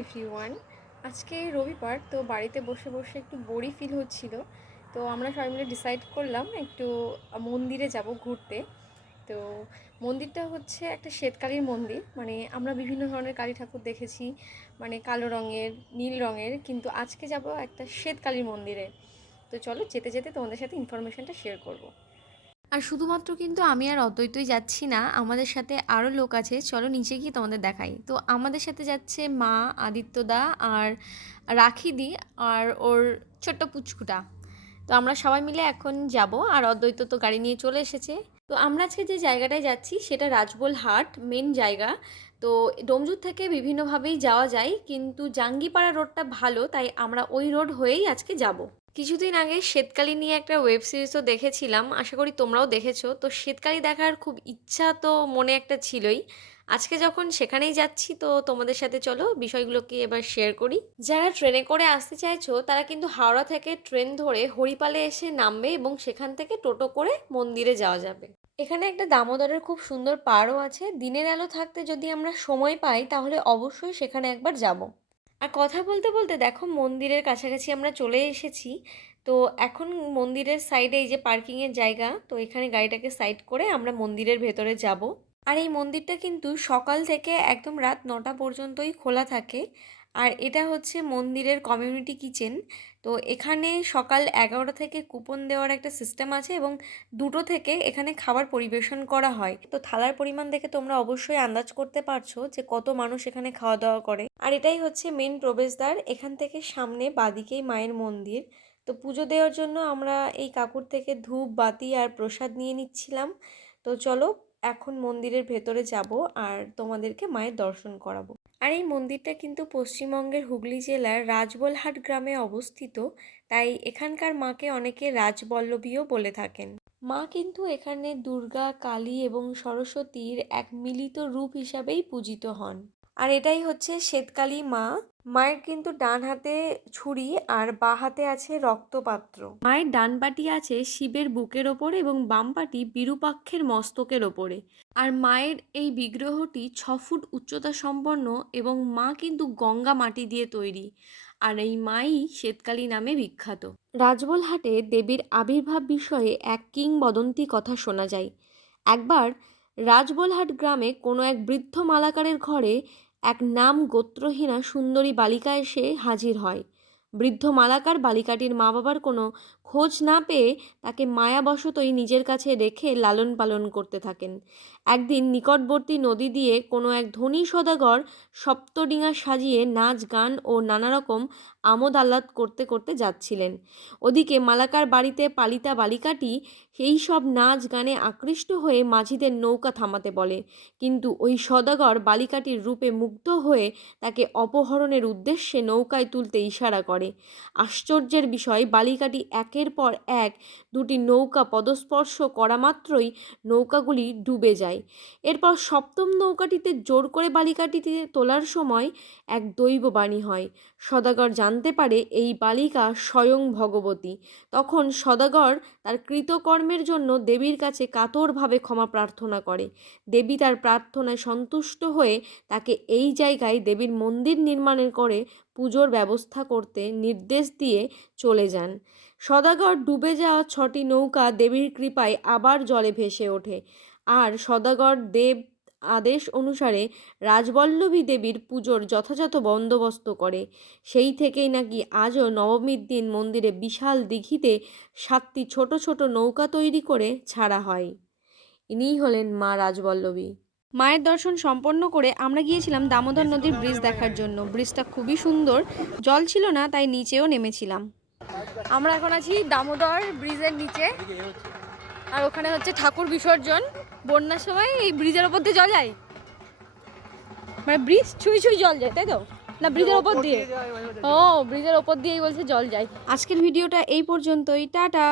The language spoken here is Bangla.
এভরিওয়ান। আজকে রবিবার, তো বাড়িতে বসে বসে একটু বোরই ফিল হচ্ছিল। তো আমরা সবাই মিলে ডিসাইড করলাম একটু মন্দিরে যাব ঘুরতে। তো মন্দিরটা হচ্ছে একটা শ্বেতকালীর মন্দির, মানে আমরা বিভিন্ন ধরনের কালী ঠাকুর দেখেছি, মানে কালো রঙের, নীল রঙের, কিন্তু আজকে যাব একটা শ্বেতকালীর মন্দিরে। তো চলো যেতে যেতে তোমাদের সাথে ইনফরমেশনটা শেয়ার করব। আর শুধুমাত্র কিন্তু আমি আর অদ্বৈতই যাচ্ছি না, আমাদের সাথে আরও লোক আছে। চলো নিচে গিয়ে তোমাদের দেখাই। তো আমাদের সাথে যাচ্ছে মা, আদিত্যদা আর রাখিদি আর ওর ছোট্ট পুচকুটা। তো আমরা সবাই মিলে এখন যাব, আর অদ্বৈত তো গাড়ি নিয়ে চলে এসেছে। তো আমরা আজকে যে জায়গাটায় যাচ্ছি সেটা রাজবোল হাট, মেন জায়গা। তো ডোমজুর থেকে বিভিন্নভাবেই যাওয়া যায়, কিন্তু জাঙ্গিপাড়া রোডটা ভালো, তাই আমরা ওই রোড হয়েই আজকে যাব। কিছুদিন আগে শ্বেতকালী নিয়ে একটা ওয়েব সিরিজও দেখেছিলাম, আশা করি তোমরাও দেখেছো। তো শ্বেতকালী দেখার খুব ইচ্ছা তো মনে একটা ছিলই। আজকে যখন সেখানেই যাচ্ছি, তো তোমাদের সাথে চলো বিষয়গুলোকে এবার শেয়ার করি। যারা ট্রেনে করে আসতে চাইছো তারা কিন্তু হাওড়া থেকে ট্রেন ধরে হরিপালে এসে নামবে এবং সেখান থেকে টোটো করে মন্দিরে যাওয়া যাবে। এখানে একটা দামোদরের খুব সুন্দর পাড়ও আছে, দিনের আলো থাকতে যদি আমরা সময় পাই তাহলে অবশ্যই সেখানে একবার যাব। আর কথা বলতে বলতে দেখো মন্দিরের কাছাকাছি আমরা চলে এসেছি। তো এখন মন্দিরের সাইডে এই যে পার্কিংয়ের জায়গা, তো এখানে গাড়িটাকে সাইড করে আমরা মন্দিরের ভেতরে যাব। আর এই মন্দিরটা কিন্তু সকাল থেকে একদম রাত 9টা পর্যন্তই খোলা থাকে। আর এটা হচ্ছে মন্দিরের কমিউনিটি কিচেন। তো এখানে সকাল 11টা থেকে কুপন দেওয়ার একটা সিস্টেম আছে এবং 2টো থেকে এখানে খাবার পরিবেশন করা হয়। তো থালার পরিমাণ দেখে তোমরা অবশ্যই আন্দাজ করতে পারছো যে কত মানুষ এখানে খাওয়া দাওয়া করে। আর এটাই হচ্ছে মেন প্রবেশদ্বার। এখান থেকে সামনে বাদিকেই মায়ের মন্দির। তো পুজো দেওয়ার জন্য আমরা এই কাকুর থেকে ধূপ বাতি আর প্রসাদ নিয়ে নিচ্ছিলাম। তো চলো এখন মন্দিরের ভেতরে যাব আর তোমাদেরকে মায়ের দর্শন করাবো। আর এই মন্দিরটা কিন্তু পশ্চিমবঙ্গের হুগলি জেলার রাজবলহাট গ্রামে অবস্থিত, তাই এখানকার মাকে অনেকে রাজবল্লভীও বলে থাকেন। মা কিন্তু এখানে দুর্গা, কালী এবং সরস্বতীর এক মিলিত রূপ হিসাবেই পূজিত হন। আর এটাই হচ্ছে শ্বেতকালী মা। মায়ের কিন্তু ডান হাতে ছুরি আর বাঁ হাতে আছে রক্তপাত্র। মায়ের ডান পাটি আছে শিবের বুকের ওপর এবং বাম পাটি বিরূপাক্ষের মস্তকের ওপরে। আর মায়ের এই বিগ্রহটি 6 ফুট উচ্চতা সম্পন্ন এবং মা কিন্তু গঙ্গা মাটি দিয়ে তৈরি। আর এই মাই শ্বেতকালী নামে বিখ্যাত। রাজবলহাটে দেবীর আবির্ভাব বিষয়ে এক কিংবদন্তি কথা শোনা যায়। একবার রাজবলহাট গ্রামে কোনো এক বৃদ্ধ মালাকারের ঘরে এক নাম গোত্রহীনা সুন্দরী বালিকা এসে হাজির হয়। বৃদ্ধ মালাকার বালিকাটির মা বাবার কোনো খোঁজ না পেয়ে তাকে মায়াবশতই নিজের কাছে রেখে লালন পালন করতে থাকেন। একদিন নিকটবর্তী নদী দিয়ে কোনো এক ধনী সদাগর সপ্তডিঙা সাজিয়ে নাচ গান ও নানা রকম আমোদ আহ্লাদ করতে করতে যাচ্ছিলেন। ওদিকে মালাকার বাড়িতে পালিতা বালিকাটি সেই সব নাচ গানে আকৃষ্ট হয়ে মাঝিদের নৌকা থামাতে বলে, কিন্তু ওই সদাগর বালিকাটির রূপে মুগ্ধ হয়ে তাকে অপহরণের উদ্দেশ্যে নৌকায় তুলতে ইশারা করে। আশ্চর্যের বিষয়, বালিকাটি একের পর এক 2টি নৌকা পদস্পর্শ করা মাত্রই নৌকাগুলি ডুবে যায়। এরপর সপ্তম নৌকাটিতে জোর করে বালিকাটিতে তোলার সময় এক দৈববাণী হয়। সদাগর জানতে পারে এই বালিকা স্বয়ং ভগবতী। তখন সদাগর তার কৃতকর্মের জন্য দেবীর কাছে কাতরভাবে ক্ষমা প্রার্থনা করে। দেবী তার প্রার্থনায় সন্তুষ্ট হয়ে তাকে এই জায়গায় দেবীর মন্দির নির্মাণের করে পুজোর ব্যবস্থা করতে নির্দেশ দিয়ে চলে যান। সদাগর ডুবে যাওয়া 6টি নৌকা দেবীর কৃপায় আবার জলে ভেসে ওঠে। আর সদাগর দেব আদেশ অনুসারে রাজবল্লভী দেবীর পুজোর যথাযথ বন্দোবস্ত করে। সেই থেকেই নাকি আজও নবমীর দিন মন্দিরে বিশাল দিঘিতে 7টি ছোট ছোট নৌকা তৈরি করে ছাড়া হয়। ইনিই হলেন মা রাজবল্লভী। মায়ের দর্শন সম্পন্ন করে আমরা গিয়েছিলাম দামোদর নদীর ব্রিজ দেখার জন্য। ব্রিজটা খুবই সুন্দর, জল ছিল না তাই নিচেও নেমেছিলাম। আমরা এখন আছি দামোদর ব্রিজের নিচে, আর ওখানে হচ্ছে ঠাকুর বিসর্জন। বন্যার সময় এই ব্রিজের ওপর দিয়ে জল যায়, মানে ব্রিজ ছুঁই ছুঁই জল যায়, তাই তো? না ব্রিজের ওপর দিয়ে? ও, ব্রিজের ওপর দিয়েই বলছে জল যায়। আজকের ভিডিওটা এই পর্যন্তই, টাটা।